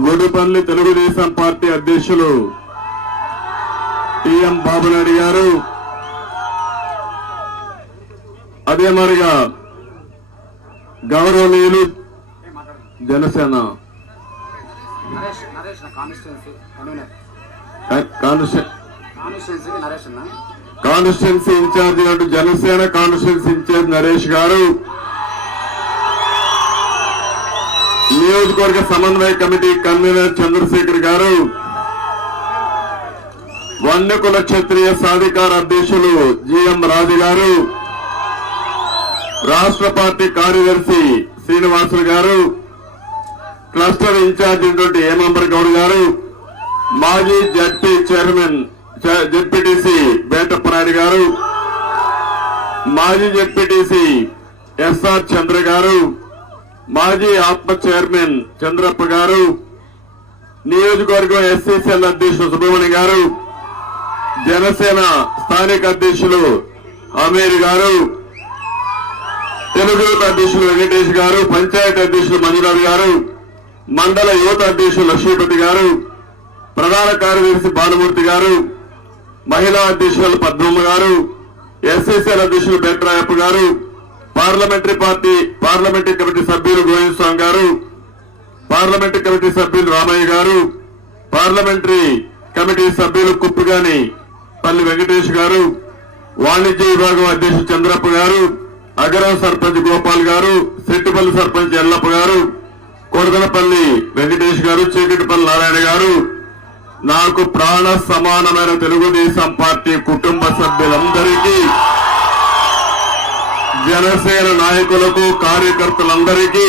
Gudipalli Telugu Desam party అధ్యక్షులు TM Babu Naidu గారు, అదే మరిగా గౌరవనీయులు జనసేన కాన్స్టిట్యున్సీ ఇన్ఛార్జి అంటూ జనసేన కాన్స్టిట్యున్సీ ఇన్ఛార్జ్ నరేష్ గారు, నియోజకవర్గ సమన్వయ కమిటీ కన్వీనర్ చంద్రశేఖర్ గారు, వన్యకుల క్షత్రియ సాధికార అధ్యక్షులు జిఎం రాజు గారు, రాష్ట్ర పార్టీ కార్యదర్శి శ్రీనివాసులు గారు, క్లస్టర్ ఇన్ఛార్జి హేమంబర్ గౌడ్ గారు, మాజీ జడ్పీ చైర్మన్ జడ్పీటీసీ బేటప్పనాయుడు గారు, మాజీ జడ్పీటీసీ ఎస్ఆర్ చంద్ర గారు, మాజీ ఆత్మ చైర్మన్ చంద్రప్ప గారు, నియోజకవర్గం ఎస్సీసీఎల్ అధ్యక్షులు సుబ్రహ్మణ్య గారు, జనసేన స్థానిక అధ్యక్షులు అమీర్ గారు, తెలుగు అధ్యక్షులు వెంకటేష్ గారు, పంచాయతీ అధ్యక్షులు మంజునాథ్ గారు, మండల యువత అధ్యక్షులు లక్ష్మీపతి గారు, ప్రధాన కార్యదర్శి భానుమూర్తి గారు, మహిళా అధ్యక్షులు పద్మమ్మ గారు, ఎస్సీసీఎల్ అధ్యక్షులు బెట్రాయప్ప గారు, పార్లమెంటరీ కమిటీ సభ్యులు గోవింద్ స్వామి గారు, పార్లమెంటరీ కమిటీ సభ్యులు రామయ్య గారు, పార్లమెంటరీ కమిటీ సభ్యులు కుప్పుగాని పల్లి వెంకటేష్ గారు, వాణిజ్య విభాగం అధ్యక్షుడు చంద్రప్ప గారు, అగరం సర్పంచ్ గోపాల్ గారు, సెట్టిపల్లి సర్పంచ్ ఎల్లప్ప గారు, కొడదలపల్లి వెంకటేష్ గారు, చీకటిపల్లి నారాయణ గారు, నాకు ప్రాణ సమానమైన తెలుగుదేశం పార్టీ కుటుంబ సభ్యులందరికీ, జనసేన నాయకులకు కార్యకర్తలందరికీ,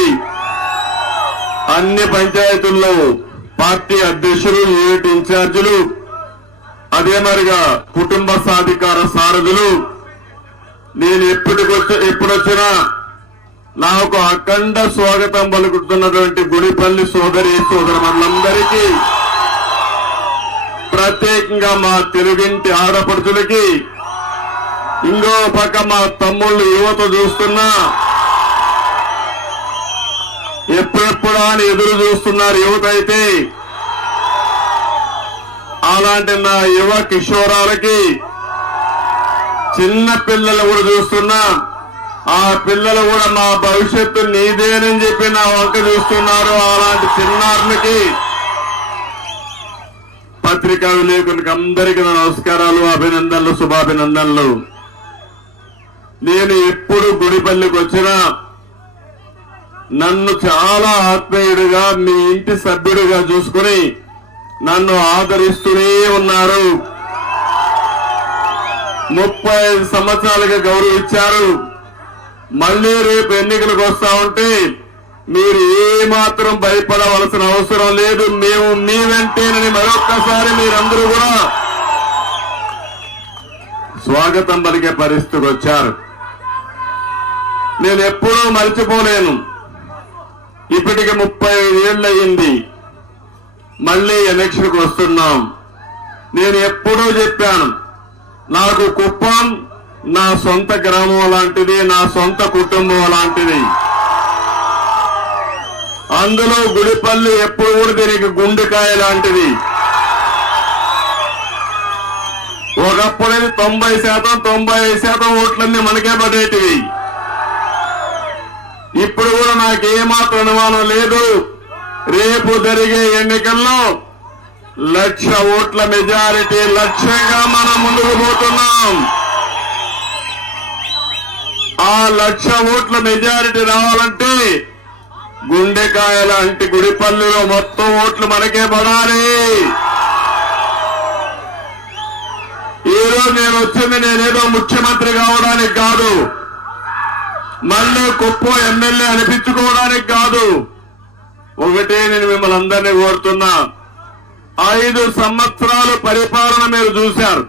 అన్ని పంచాయతీల్లో పార్టీ అధ్యక్షులు యూనిట్ ఇన్ఛార్జీలు, అదే మరిగా కుటుంబ సాధికార సారథులు, నేను ఎప్పుడొచ్చినా నాకు అఖండ స్వాగతం పలుకుతున్నటువంటి గుడిపల్లి సోదరి సోదరులందరికీ, ప్రత్యేకంగా మా తెలుగింటి ఆడపడుచులకి, ఇంకో పక్క మా తమ్ముళ్ళు యువత చూస్తున్నా ఎప్పుడెప్పుడా అని ఎదురు చూస్తున్నారు యువత అయితే, అలాంటి నా యువ కిషోరాలకి, చిన్న పిల్లలు కూడా చూస్తున్నా, ఆ పిల్లలు కూడా మా భవిష్యత్తు నీదేనని చెప్పి నా వంక చూస్తున్నారు. అలాంటి చిన్నారులకి, పత్రికా విలేకరులకు అందరికీ నమస్కారాలు, అభినందనలు, శుభాభినందనలు. నేను ఎప్పుడు గుడిపల్లికి వచ్చినా నన్ను చాలా ఆత్మీయుడిగా, మీ ఇంటి సభ్యుడిగా చూసుకుని నన్ను ఆదరిస్తూనే ఉన్నారు. 35 సంవత్సరాలుగా గౌరవించారు. మళ్లీ రేపు ఎన్నికలకు వస్తా ఉంటే మీరు ఏమాత్రం భయపడవలసిన అవసరం లేదు. మేము మీ వెంటేనని మరొక్కసారి మీరందరూ కూడా స్వాగతం పలికే పరిస్థితికి వచ్చారు. నేను ఎప్పుడూ మర్చిపోలేను. ఇప్పటికి 35 ఏళ్ళు అయింది. మళ్లీ ఎలక్షన్కి వస్తున్నాం. నేను ఎప్పుడూ చెప్పాను, నాకు కుప్పం నా సొంత గ్రామం లాంటిది, నా సొంత కుటుంబం లాంటిది. అందులో గుడిపల్లి ఎప్పుడు కూడా దీనికి గుండెకాయ లాంటిది. ఒకప్పుడైతే 90%, 95% ఓట్లన్నీ మనకే పడేటివి. ఇప్పుడు కూడా నాకేమాత్రం అనుమానం లేదు, రేపు జరిగే ఎన్నికల్లో 1,00,000 ఓట్ల మెజారిటీ లక్ష్యంగా మనం ముందుకు పోతున్నాం. ఆ 1,00,000 ఓట్ల మెజారిటీ రావాలంటే గుండెకాయ లాంటి గుడిపల్లిలో మొత్తం ఓట్లు మనకే పడాలి. ఈరోజు నేను వచ్చింది నేనేదో ముఖ్యమంత్రి కావడానికి కాదు, మళ్ళీ కుప్పం ఎమ్మెల్యే అనిపించుకోవడానికి కాదు. ఒకటే నేను మిమ్మల్ని అందరినీ కోరుతున్నా, 5 సంవత్సరాలు పరిపాలన మీరు చూశారు,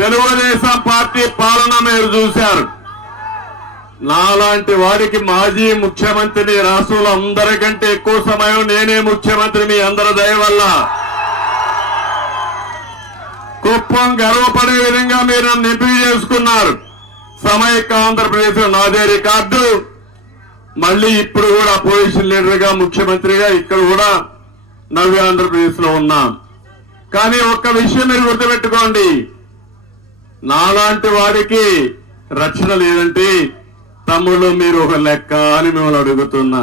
తెలుగుదేశం పార్టీ పాలన మీరు చూశారు. నాలాంటి వారికి మాజీ ముఖ్యమంత్రిని రాష్ట్రంలో అందరికంటే ఎక్కువ సమయం నేనే ముఖ్యమంత్రి మీ అందరి దయ వల్ల. కుప్పం గర్వపడే విధంగా మీరు నన్ను ఎంపిక చేసుకున్నారు. సమైక్య ఆంధ్రప్రదేశ్ నాదే రికార్డు. మళ్ళీ ఇప్పుడు కూడా అపోజిషన్ లీడర్ గా ముఖ్యమంత్రిగా ఇక్కడ కూడా నవ్య ఆంధ్రప్రదేశ్ లో ఉన్నాం. కానీ ఒక్క విషయం మీరు గుర్తుపెట్టుకోండి, నాలాంటి వారికి రక్షణ లేదంటే తమ్ముళ్ళు మీరు ఒక లెక్క అని మిమ్మల్ని అడుగుతున్నా.